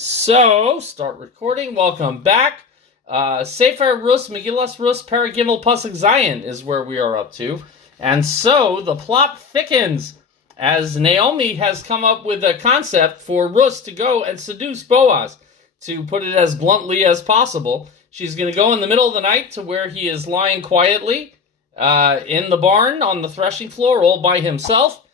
So, start recording. Welcome back. Sefer Rus, Megillas Rus, Paragimel Pasuk Zion is where we are up to. And so, the plot thickens as Naomi has come up with a concept for Rus to go and seduce Boaz. To put it as bluntly as possible, she's going to go in the middle of the night to where he is lying quietly in the barn on the threshing floor all by himself.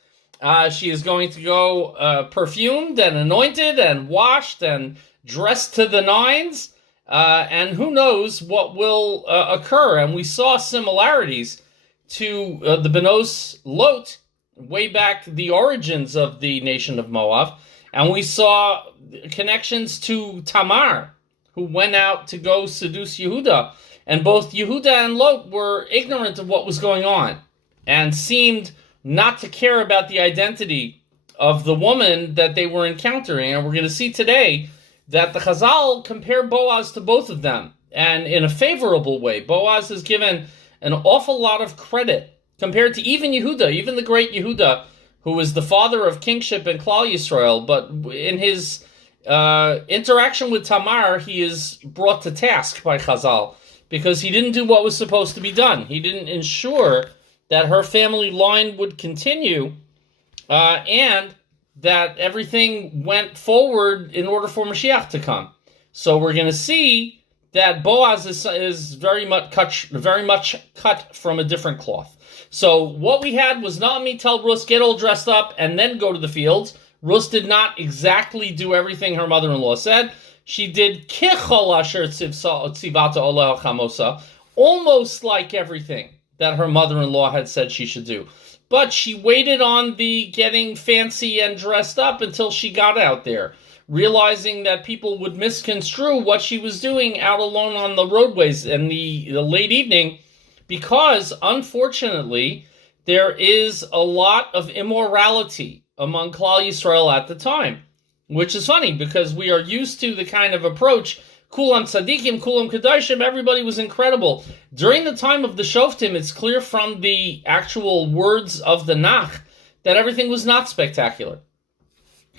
She is going to go perfumed and anointed and washed and dressed to the nines. And who knows what will occur. And we saw similarities to the Benos Lot way back the origins of the nation of Moab. And we saw connections to Tamar, who went out to go seduce Yehuda. And both Yehuda and Lot were ignorant of what was going on and seemed not to care about the identity of the woman that they were encountering. And we're going to see today that the Chazal compare Boaz to both of them, and in a favorable way. Boaz is given an awful lot of credit compared to even Yehuda, even the great Yehuda, who was the father of kingship in Klal Yisrael. But in his interaction with Tamar, he is brought to task by Chazal because he didn't do what was supposed to be done. He didn't ensure that her family line would continue, and that everything went forward in order for Moshiach to come. So we're going to see that Boaz is very much cut from a different cloth. So what we had was Naomi tell Ruth, get all dressed up and then go to the fields. Ruth did not exactly do everything her mother-in-law said. She did kichol asher tzivata oleh chamosa, almost like everything that her mother-in-law had said she should do. But she waited on the getting fancy and dressed up until she got out there, realizing that people would misconstrue what she was doing out alone on the roadways in the late evening, because, unfortunately, there is a lot of immorality among Klal Yisrael at the time, which is funny because we are used to the kind of approach Kulam tzadikim, kulam kedoshim, everybody was incredible. During the time of the Shoftim, it's clear from the actual words of the Nach that everything was not spectacular.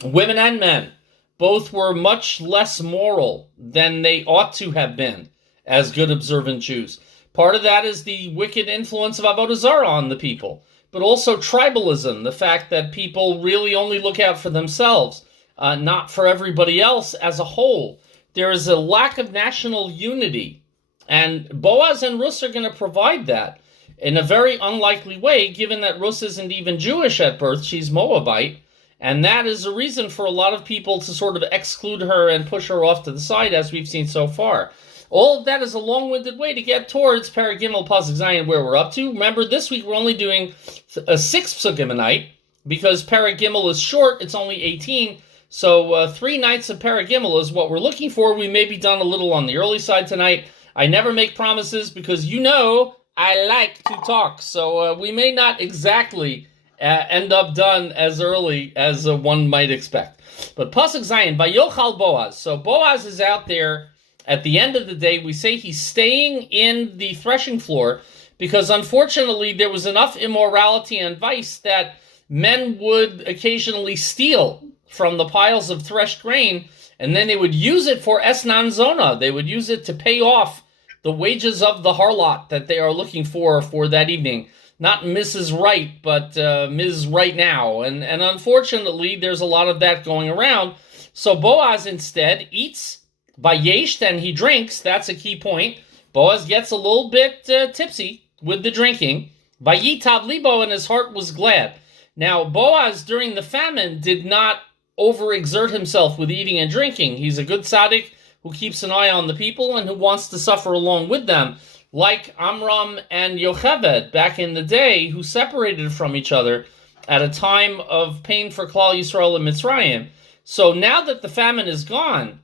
Women and men, both were much less moral than they ought to have been as good observant Jews. Part of that is the wicked influence of Avodah Zarah on the people, but also tribalism, the fact that people really only look out for themselves, not for everybody else as a whole. There is a lack of national unity, and Boaz and Ruth are going to provide that in a very unlikely way, given that Ruth isn't even Jewish at birth. She's Moabite, and that is a reason for a lot of people to sort of exclude her and push her off to the side, as we've seen so far. All of that is a long-winded way to get towards Paragimel Pasuk Zion, where we're up to. Remember, this week we're only doing 6 psukim a night, because Paragimel is short, it's only 18. So 3 nights of Paragimel is what we're looking for. We may be done a little on the early side tonight. I never make promises because you know I like to talk. So we may not exactly end up done as early as one might expect. But Pasuk Zion, Vayochal Boaz. So Boaz is out there at the end of the day. We say he's staying in the threshing floor because unfortunately there was enough immorality and vice that men would occasionally steal from the piles of threshed grain, and then they would use it for esnan zona. They would use it to pay off the wages of the harlot that they are looking for that evening. Not Mrs. Right, but Ms. Right Now. And unfortunately, there's a lot of that going around. So Boaz instead eats vayesh, and he drinks. That's a key point. Boaz gets a little bit tipsy with the drinking. Vayitav libo, and his heart was glad. Now, Boaz, during the famine, did not overexert himself with eating and drinking. He's a good tzaddik who keeps an eye on the people and who wants to suffer along with them, like Amram and Yocheved back in the day, who separated from each other at a time of pain for Klal Yisrael and Mitzrayim. So now that the famine is gone,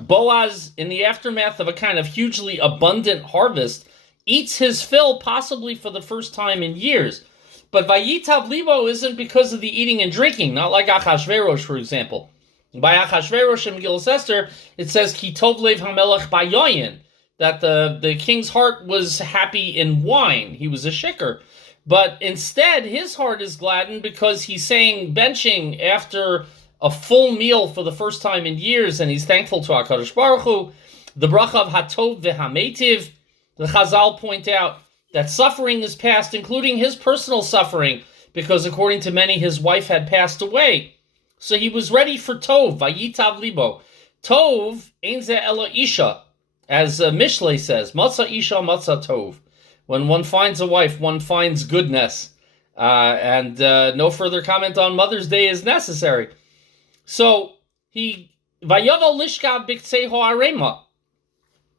Boaz, in the aftermath of a kind of hugely abundant harvest, eats his fill possibly for the first time in years. But Vayitav Libo isn't because of the eating and drinking, not like Achashverosh, for example. By Achashverosh in Megillas Esther, it says, Ki tov lev hamelech bayoyin, that the king's heart was happy in wine. He was a shikker. But instead, his heart is gladdened because he's saying benching after a full meal for the first time in years, and he's thankful to HaKadosh Baruch Hu. The bracha of Hatov v'Hametiv. The Chazal point out that suffering is past, including his personal suffering, because according to many, his wife had passed away. So he was ready for Tov, Vayitav Libo. Tov, ein ze ela isha, as Mishlei says, Matzah isha, matzah tov. When one finds a wife, one finds goodness. And no further comment on Mother's Day is necessary. So he Vayavo lishkav biktsei ho'arema.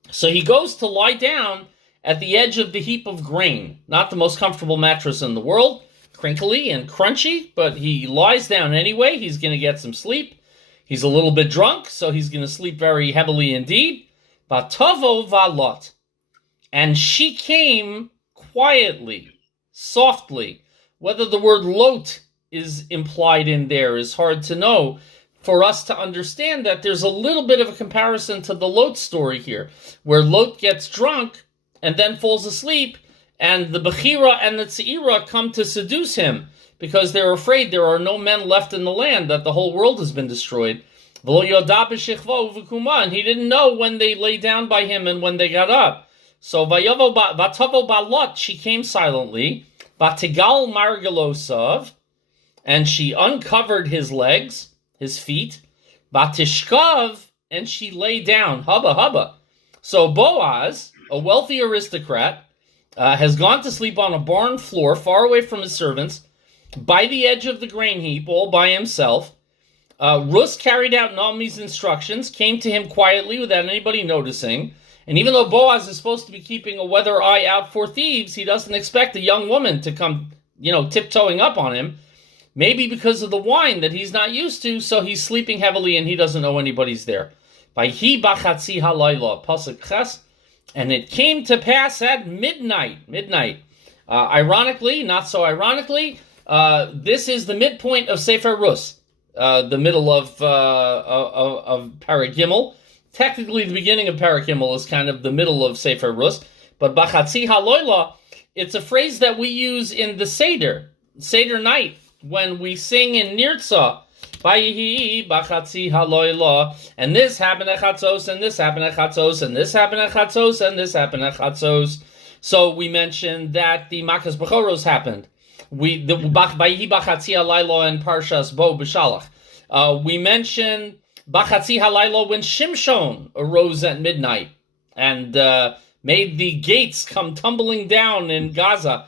So he goes to lie down at the edge of the heap of grain. Not the most comfortable mattress in the world, crinkly and crunchy, but he lies down anyway. He's going to get some sleep. He's a little bit drunk, so he's going to sleep very heavily indeed. Vatavo valot. And she came quietly, softly. Whether the word lot is implied in there is hard to know for us to understand that there's a little bit of a comparison to the Lot story here, where Lot gets drunk and then falls asleep, and the Bechira and the Tzeira come to seduce him because they're afraid there are no men left in the land, that the whole world has been destroyed. And he didn't know when they lay down by him and when they got up. So Vatavo Balot, she came silently, Vatigal Margalosav, and she uncovered his legs, his feet, Vatishkav, and she lay down, hubba hubba. So Boaz, a wealthy aristocrat, has gone to sleep on a barn floor far away from his servants, by the edge of the grain heap, all by himself. Ruth carried out Naomi's instructions, came to him quietly without anybody noticing, and even though Boaz is supposed to be keeping a weather eye out for thieves, he doesn't expect a young woman to come, tiptoeing up on him. Maybe because of the wine that he's not used to, so he's sleeping heavily and he doesn't know anybody's there. Vayhi bachatzi halayla, pasuk ches, and it came to pass at midnight. Ironically, not so ironically, this is the midpoint of Sefer Ruth, the middle of Parag Gimel. Technically, the beginning of Parag Gimel is kind of the middle of Sefer Ruth, but bachatzi halayla, it's a phrase that we use in the Seder night, when we sing in Nirtza, Vayihi bachatzi haloyla, and this happened at Chatzos, and this happened at Chatzos, and this happened at Chatzos, and this happened at Chatzos. So we mentioned that the Makas Bechoros happened. The Vayihi bachatzi halayla and Parshas Bo B'Shalach. We mentioned bachatzi halayla when Shimshon arose at midnight and made the gates come tumbling down in Gaza.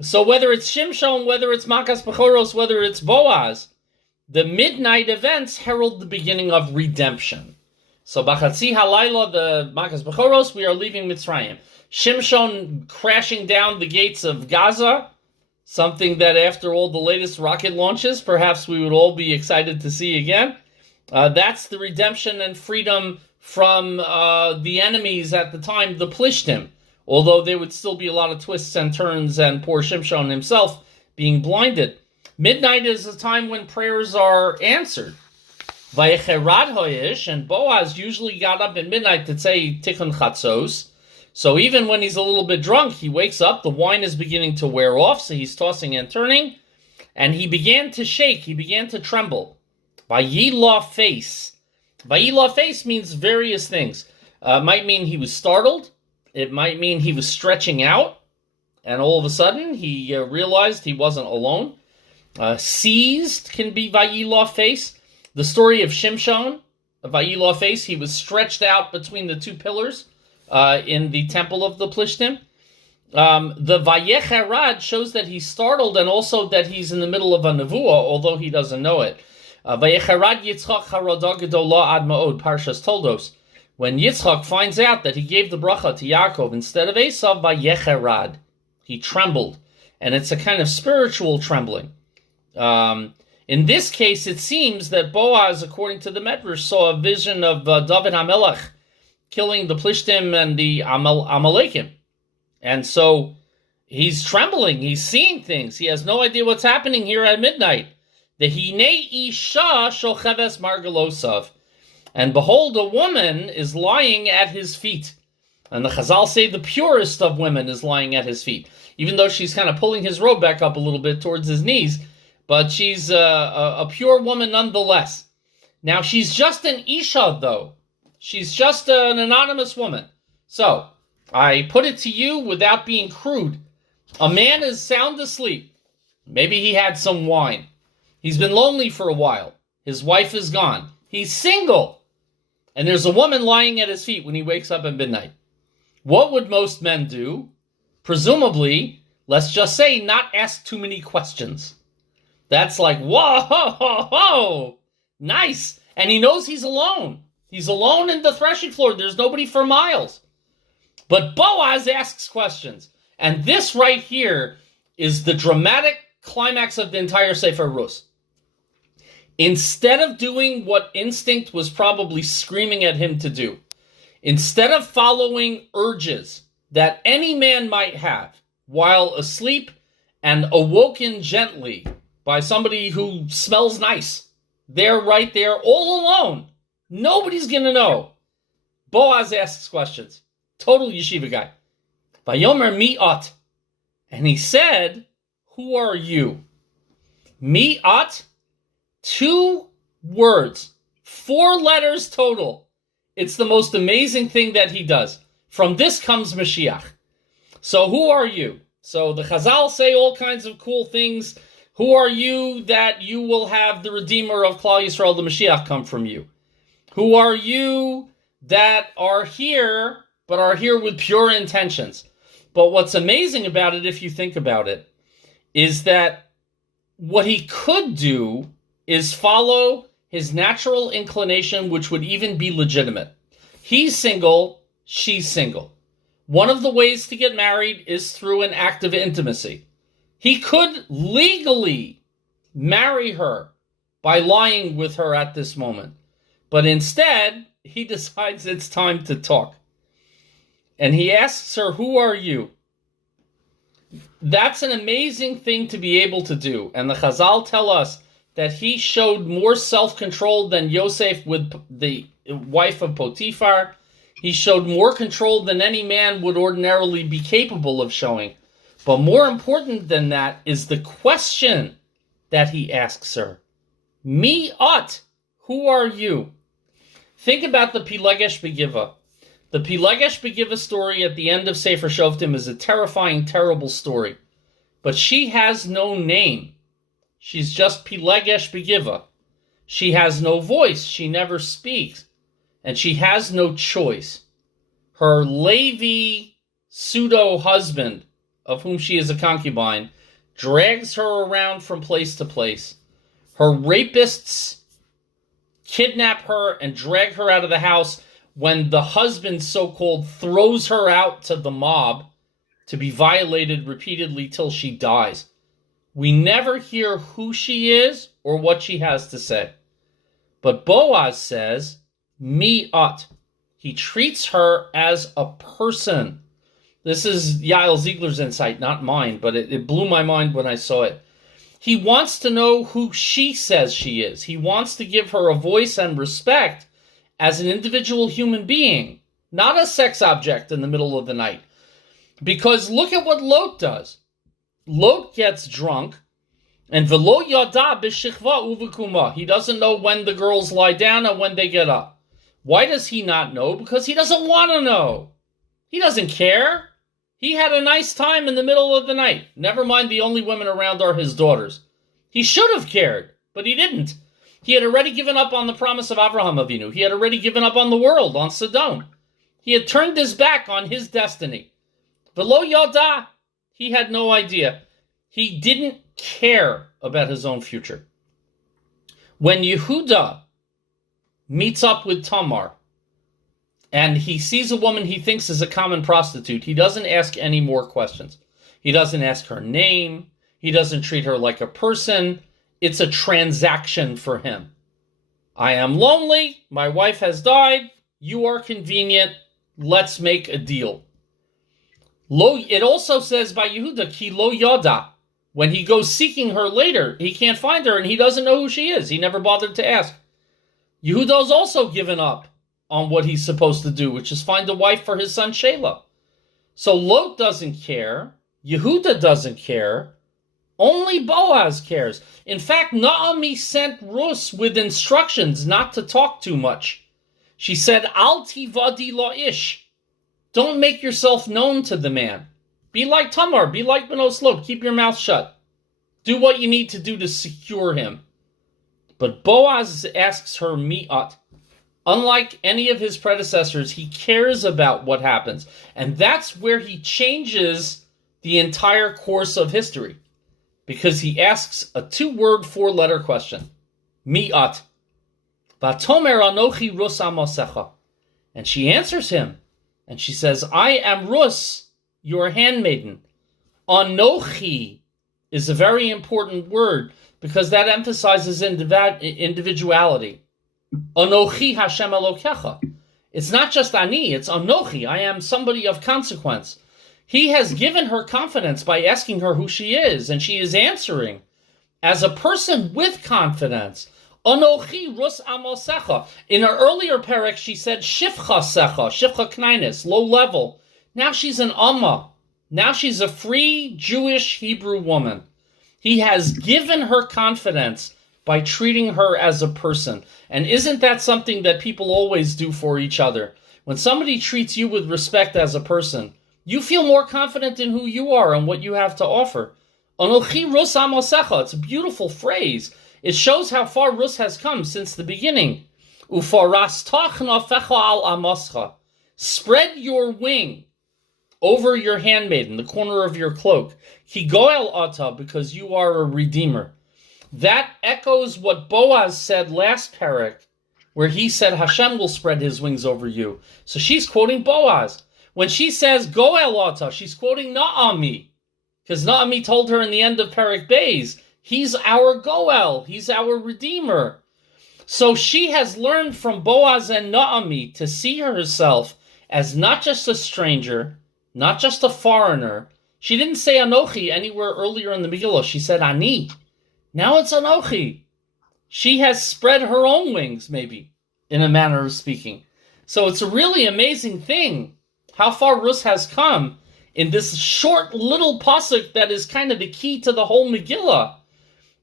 So whether it's Shimshon, whether it's Makas Bechoros, whether it's Boaz, the midnight events herald the beginning of redemption. So Bachatzi Halayla, the Makas Bechoros, we are leaving Mitzrayim. Shimshon crashing down the gates of Gaza, something that after all the latest rocket launches, perhaps we would all be excited to see again. That's the redemption and freedom from the enemies at the time, the Plishtim. Although there would still be a lot of twists and turns and poor Shimshon himself being blinded. Midnight is a time when prayers are answered. Vayecherad hoyish, and Boaz usually got up at midnight to say Tikkun Chatzos. So even when he's a little bit drunk, he wakes up, the wine is beginning to wear off, so he's tossing and turning, and he began to shake, he began to tremble. Vayilah face. Vayilah face means various things. Might mean he was startled. It might mean he was stretching out, and all of a sudden he realized he wasn't alone. Seized can be Vayilah face. The story of Shimshon, Vayilah face, he was stretched out between the two pillars in the temple of the Plishtim. The Vayecherad shows that he's startled and also that he's in the middle of a nevuah, although he doesn't know it. Vayecherad Yitzchak Harodah Gedolah Ad Ma'od, Parshas Toldos. When Yitzchak finds out that he gave the bracha to Yaakov instead of Esav, Vayecherad, he trembled. And it's a kind of spiritual trembling. In this case, it seems that Boaz, according to the Medrash, saw a vision of David HaMelech killing the Plishtim and the Amalekim. And so he's trembling, he's seeing things, he has no idea what's happening here at midnight. The Hinei Isha Shocheves Margalosav. And behold, a woman is lying at his feet. And the Chazal say the purest of women is lying at his feet. Even though she's kind of pulling his robe back up a little bit towards his knees. but she's a pure woman nonetheless. Now, she's just an Isha, though. She's just an anonymous woman. So, I put it to you without being crude. A man is sound asleep. Maybe he had some wine. He's been lonely for a while. His wife is gone. He's single. And there's a woman lying at his feet when he wakes up at midnight. What would most men do? Presumably, let's just say, not ask too many questions. That's like, whoa, ho, ho, ho. Nice. And he knows he's alone. He's alone in the threshing floor. There's nobody for miles. But Boaz asks questions. And this right here is the dramatic climax of the entire Sefer Ruth. Instead of doing what instinct was probably screaming at him to do, instead of following urges that any man might have while asleep and awoken gently by somebody who smells nice, they're right there all alone. Nobody's going to know. Boaz asks questions. Total yeshiva guy. Vayomer mi'at. And he said, who are you? Mi'at, 2 words, 4 letters total. It's the most amazing thing that he does. From this comes Moshiach. So who are you? So the Chazal say all kinds of cool things. Who are you that you will have the Redeemer of Klal Yisrael, the Moshiach, come from you? Who are you that are here, but are here with pure intentions? But what's amazing about it, if you think about it, is that what he could do is follow his natural inclination, which would even be legitimate. He's single, she's single. One of the ways to get married is through an act of intimacy. He could legally marry her by lying with her at this moment. But instead, he decides it's time to talk. And he asks her, who are you? That's an amazing thing to be able to do. And the Chazal tell us that he showed more self-control than Yosef with the wife of Potiphar. He showed more control than any man would ordinarily be capable of showing. But more important than that is the question that he asks her. Mi'at, who are you? Think about the Pilegesh Begiva. The Pilegesh Begiva story at the end of Sefer Shoftim is a terrifying, terrible story. But she has no name. She's just Pilegesh Begiva. She has no voice. She never speaks. And she has no choice. Her Levi pseudo-husband, of whom she is a concubine, drags her around from place to place. Her rapists kidnap her and drag her out of the house when the husband, so-called, throws her out to the mob to be violated repeatedly till she dies. We never hear who she is or what she has to say. But Boaz says, mi'at. He treats her as a person. This is Yael Ziegler's insight, not mine, but it blew my mind when I saw it. He wants to know who she says she is. He wants to give her a voice and respect as an individual human being, not a sex object in the middle of the night. Because look at what Lot does. Lot gets drunk, and velo yada b'shikva uvekuma. He doesn't know when the girls lie down and when they get up. Why does he not know? Because he doesn't want to know. He doesn't care. He had a nice time in the middle of the night. Never mind the only women around are his daughters. He should have cared, but he didn't. He had already given up on the promise of Avraham Avinu. He had already given up on the world, on Sodom. He had turned his back on his destiny. Velo yada, he had no idea. He didn't care about his own future. When Yehuda meets up with Tamar, and he sees a woman he thinks is a common prostitute, he doesn't ask any more questions. He doesn't ask her name. He doesn't treat her like a person. It's a transaction for him. I am lonely. My wife has died. You are convenient. Let's make a deal. It also says by Yehuda, ki lo yada. When he goes seeking her later, he can't find her and he doesn't know who she is. He never bothered to ask. Yehuda's also given up on what he's supposed to do, which is find a wife for his son Shelah. So Lot doesn't care. Yehuda doesn't care. Only Boaz cares. In fact, Naomi sent Ruth with instructions not to talk too much. She said, Al tivadi lo ish. Don't make yourself known to the man. Be like Tamar, be like Benos. Keep your mouth shut. Do what you need to do to secure him. But Boaz asks her mi'at. Unlike any of his predecessors, he cares about what happens. And that's where he changes the entire course of history. Because he asks a 2-word, 4-letter question. Mi'at. Vatomer anochi Rus amosecha. And she answers him. And she says, I am Rus, your handmaiden. Anochi is a very important word because that emphasizes individuality. Anochi Hashem Elokecha. It's not just Ani, it's Anochi. I am somebody of consequence. He has given her confidence by asking her who she is, and she is answering as a person with confidence. Anochi Rus Amosecha. In an earlier parak, she said Shifcha Secha, Shifcha Knainis, low level. Now she's an Amma. Now she's a free Jewish Hebrew woman. He has given her confidence by treating her as a person. And isn't that something that people always do for each other? When somebody treats you with respect as a person, you feel more confident in who you are and what you have to offer. Anochi Rus Amosecha. It's a beautiful phrase. It shows how far Rus has come since the beginning. Ufarastach nafecha al amoscha. Spread your wing over your handmaiden, the corner of your cloak. Ki goel ata, because you are a redeemer. That echoes what Boaz said last parak, where he said Hashem will spread his wings over you. So she's quoting Boaz. When she says goel ata, she's quoting Naomi, because Naomi told her in the end of parak Beis, he's our goel, he's our redeemer. So she has learned from Boaz and Naomi to see herself as not just a stranger, not just a foreigner. She didn't say Anochi anywhere earlier in the Megillah. She said Ani. Now it's Anochi. She has spread her own wings, maybe, in a manner of speaking. So it's a really amazing thing how far Rus has come in this short little pasuk that is kind of the key to the whole Megillah,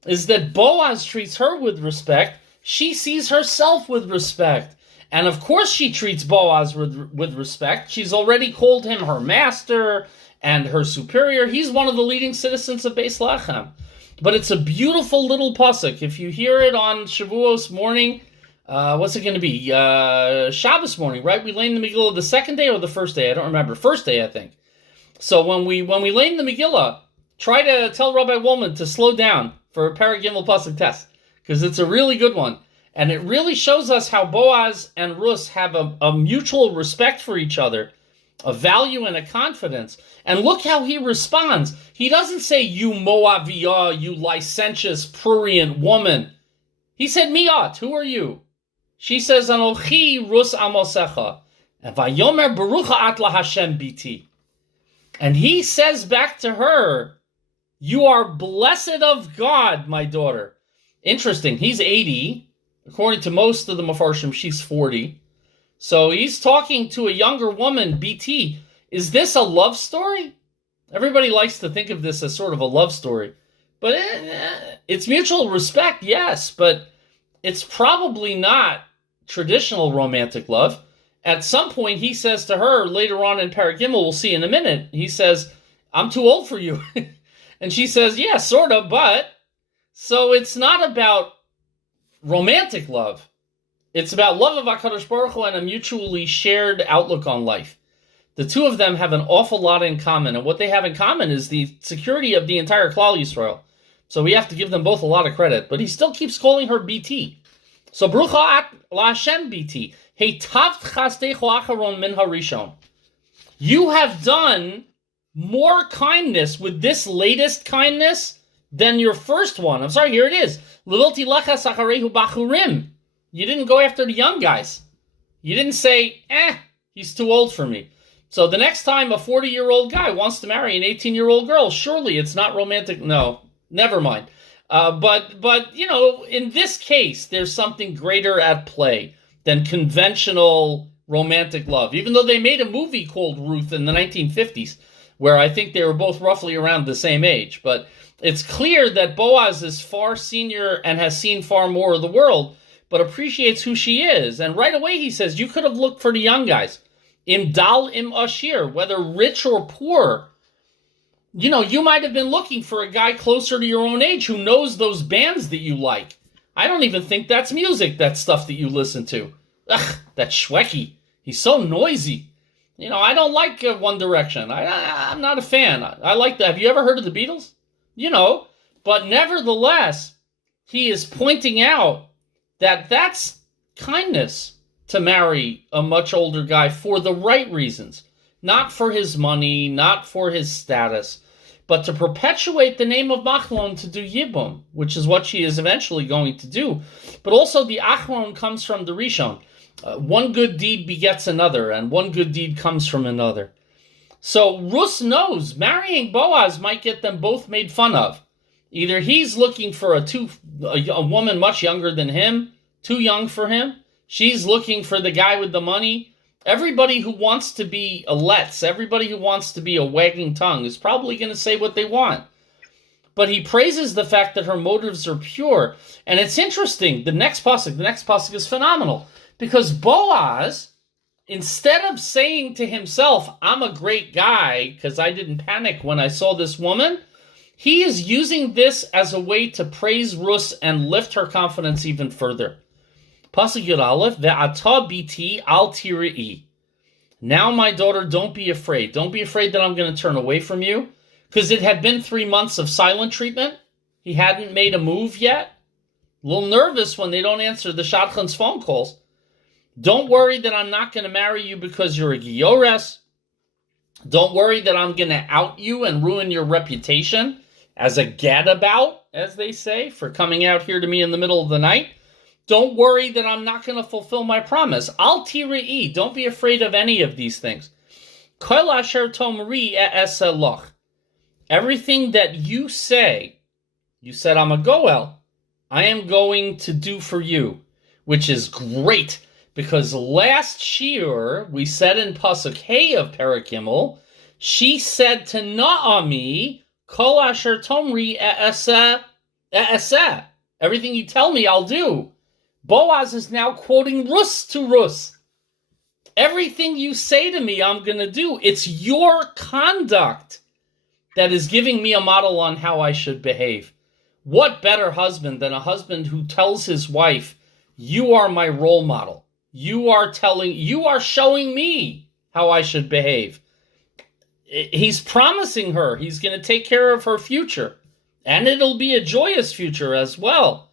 is that Boaz treats her with respect. She sees herself with respect. And of course she treats Boaz with respect. She's already called him her master and her superior. He's one of the leading citizens of Beis Lechem. But it's a beautiful little pasuk. If you hear it on Shavuos morning, what's it going to be? Shabbos morning, right? We lay in the Megillah the second day or the first day? I don't remember. First day, I think. So when we lay in the Megillah, try to tell Rabbi Woolman to slow down for a Parag Gimel pasuk test, because it's a really good one. And it really shows us how Boaz and Rus have a mutual respect for each other, a value and a confidence. And look how he responds. He doesn't say, you Moaviyah, you licentious, prurient woman. He said, Mi'at, who are you? She says, Anochi Rus Amosecha. And Vayomer Barucha Atla Hashem Biti. And he says back to her, you are blessed of God, my daughter. Interesting. He's 80. According to most of the Mefarshim, she's 40. So he's talking to a younger woman, BT. Is this a love story? Everybody likes to think of this as sort of a love story. But it's mutual respect, yes. But it's probably not traditional romantic love. At some point, he says to her, later on in Parag Gimel, we'll see in a minute, he says, I'm too old for you. And she says, yeah, sort of, but. So it's not about romantic love. It's about love of HaKadosh Baruch Hu and a mutually shared outlook on life. The two of them have an awful lot in common, and what they have in common is the security of the entire Klal Yisrael. So we have to give them both a lot of credit, but he still keeps calling her BT. So Brucha la Hashem BT. Heitaft chastecho acharon min harishon. You have done more kindness with this latest kindness than your first one. I'm sorry, here it is. L'vilti lechas acharehu bachurim. You didn't go after the young guys. You didn't say, he's too old for me. So the next time a 40-year-old guy wants to marry an 18-year-old girl, surely it's not romantic. No, never mind. But you know, in this case, there's something greater at play than conventional romantic love. Even though they made a movie called Ruth in the 1950s. where I think they were both roughly around the same age. But it's clear that Boaz is far senior and has seen far more of the world, but appreciates who she is. And right away he says, you could have looked for the young guys. Im dal im ashir, whether rich or poor. You know, you might have been looking for a guy closer to your own age who knows those bands that you like. I don't even think that's music, that stuff that you listen to. Ugh, that Shweki. He's so noisy. You know, I don't like One Direction. I'm not a fan. I like that. Have you ever heard of the Beatles? You know, but nevertheless, he is pointing out that that's kindness to marry a much older guy for the right reasons. Not for his money, not for his status, but to perpetuate the name of Machlon, to do Yibum, which is what she is eventually going to do. But also the Achron comes from the Rishon. One good deed begets another, and one good deed comes from another. So Ruth knows marrying Boaz might get them both made fun of. Either he's looking for a woman much younger than him, too young for him. She's looking for the guy with the money. Everybody who wants to be a let's, everybody who wants to be a wagging tongue is probably going to say what they want. But he praises the fact that her motives are pure. And it's interesting, the next pasuk is phenomenal. Because Boaz, instead of saying to himself, I'm a great guy because I didn't panic when I saw this woman, he is using this as a way to praise Ruth and lift her confidence even further. Pasuk Yud Aleph, Ve'ata biti al tiri'i. Now, my daughter, don't be afraid. Don't be afraid that I'm going to turn away from you. Because it had been 3 months of silent treatment. He hadn't made a move yet. A little nervous when they don't answer the shadchan's phone calls. Don't worry that I'm not going to marry you because you're a giores. Don't worry that I'm going to out you and ruin your reputation as a gadabout, as they say, for coming out here to me in the middle of the night. Don't worry that I'm not going to fulfill my promise. Al tiri'i. Don't be afraid of any of these things. Kol asher tomri e'eseh loch. Everything that you said I'm a goel, I am going to do for you, which is great, because last shiur, we said in Pasuk Hey of Perek Gimel, she said to Naomi, Kol asher tomri e'eseh. Everything you tell me, I'll do. Boaz is now quoting Ruth to Ruth. Everything you say to me, I'm going to do. It's your conduct that is giving me a model on how I should behave. What better husband than a husband who tells his wife, you are my role model. You are showing me how I should behave. He's promising her he's going to take care of her future. And it'll be a joyous future as well.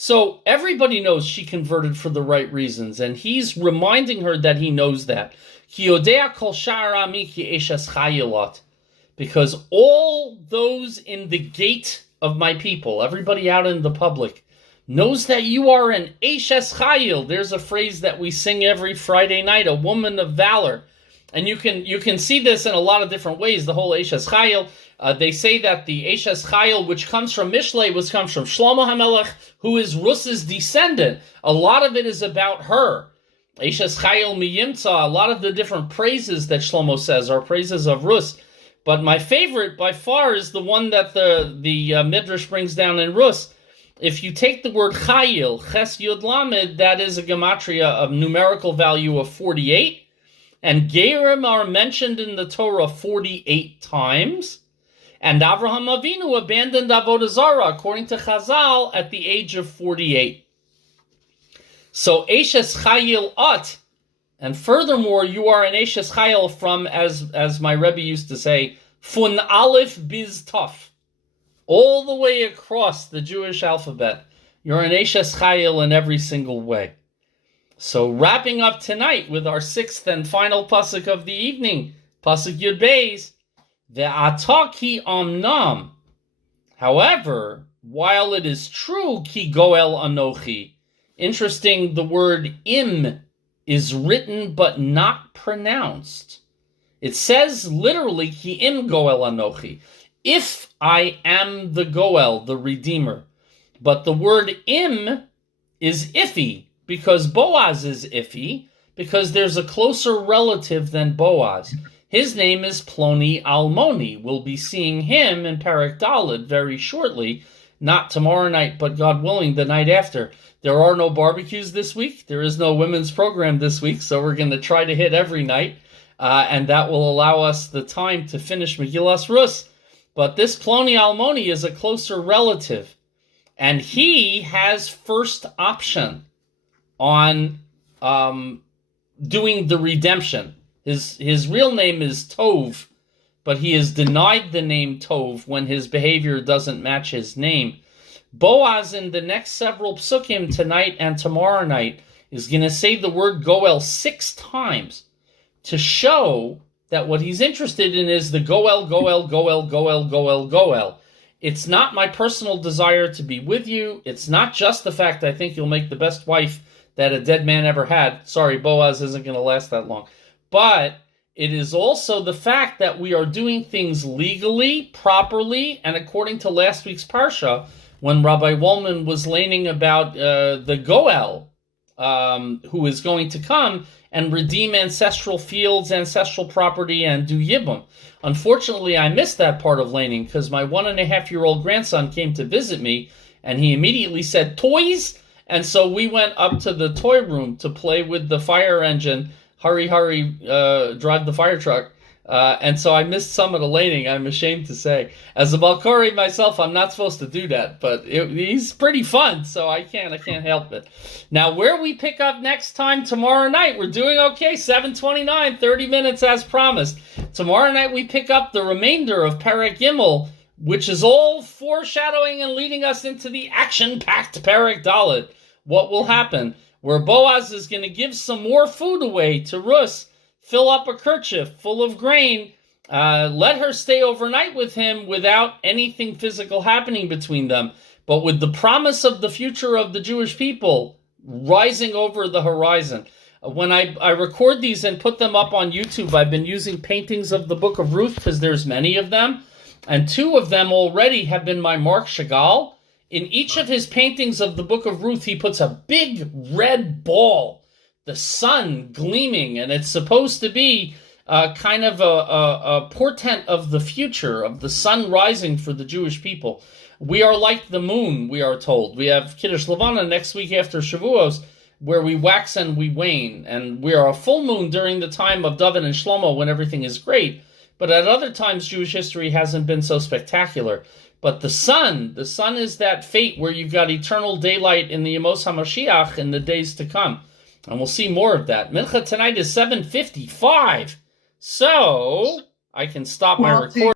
So everybody knows she converted for the right reasons, and he's reminding her that he knows that. Because all those in the gate of my people, everybody out in the public, knows that you are an Eshes Chayil. There's a phrase that we sing every Friday night, a woman of valor. And you can see this in a lot of different ways, the whole Eshes Chayil. They say that the Eshes Chayil, which comes from Mishlei, comes from Shlomo HaMelech, who is Ruth's descendant. A lot of it is about her. Eshes Chayil miyimtza, a lot of the different praises that Shlomo says are praises of Ruth. But my favorite by far is the one that the Midrash brings down in Ruth. If you take the word Chayil, Ches Yud Lamed, that is a gematria of numerical value of 48. And Gerim are mentioned in the Torah 48 times. And Avraham Avinu abandoned Avodah Zarah, according to Chazal, at the age of 48. So Eshes Chayil At, and furthermore, you are an Eshes Chayil from, as my Rebbe used to say, Fun Aleph Biz Taf. All the way across the Jewish alphabet. You're an Eshes Chayil in every single way. So wrapping up tonight with our 6th and final pasuk of the evening, pasuk Yud Beis, Ve'ata ki amnam. However, while it is true ki goel anochi, interesting, the word im is written but not pronounced. It says literally ki im goel anochi, if I am the goel, the redeemer. But the word im is iffy, because Boaz is iffy, because there's a closer relative than Boaz. His name is Ploni Almoni. We'll be seeing him in Perek Dalet very shortly, not tomorrow night, but God willing, the night after. There are no barbecues this week. There is no women's program this week, so we're going to try to hit every night, and that will allow us the time to finish Megillas Rus. But this Ploni Almoni is a closer relative, and he has first option on doing the redemption. His real name is Tov, but he is denied the name Tov when his behavior doesn't match his name. Boaz, in the next several psukim tonight and tomorrow night, is going to say the word Goel 6 times to show that what he's interested in is the Goel, Goel, Goel, Goel, Goel, Goel. It's not my personal desire to be with you. It's not just the fact I think you'll make the best wife that a dead man ever had. Sorry, Boaz isn't going to last that long. But it is also the fact that we are doing things legally, properly, and according to last week's Parsha, when Rabbi Wolman was laning about the Goel, who is going to come and redeem ancestral fields, ancestral property, and do Yibum. Unfortunately, I missed that part of laning because my 1.5-year-old grandson came to visit me, and he immediately said, "Toys?" And so we went up to the toy room to play with the fire engine. Hurry, drive the fire truck. And so I missed some of the laning, I'm ashamed to say. As a Balkori myself, I'm not supposed to do that, but he's pretty fun, so I can't help it. Now, where we pick up next time tomorrow night, we're doing okay, 7:29, 30 minutes as promised. Tomorrow night we pick up the remainder of Perek Gimel, which is all foreshadowing and leading us into the action-packed Perek Dalet. What will happen? Where Boaz is going to give some more food away to Rus, fill up a kerchief full of grain, let her stay overnight with him without anything physical happening between them, but with the promise of the future of the Jewish people rising over the horizon. When I record these and put them up on YouTube, I've been using paintings of the Book of Ruth because there's many of them, and 2 of them already have been by Marc Chagall. In each of his paintings of the Book of Ruth, he puts a big red ball, the sun gleaming, and it's supposed to be kind of a portent of the future, of the sun rising for the Jewish people. We are like the moon, we are told. We have Kiddush Levana next week after Shavuos, where we wax and we wane, and we are a full moon during the time of David and Shlomo when everything is great, but at other times Jewish history hasn't been so spectacular. But the sun is that fate where you've got eternal daylight in the Yemos HaMoshiach in the days to come. And we'll see more of that. Mincha tonight is 7:55. So I can stop my recording.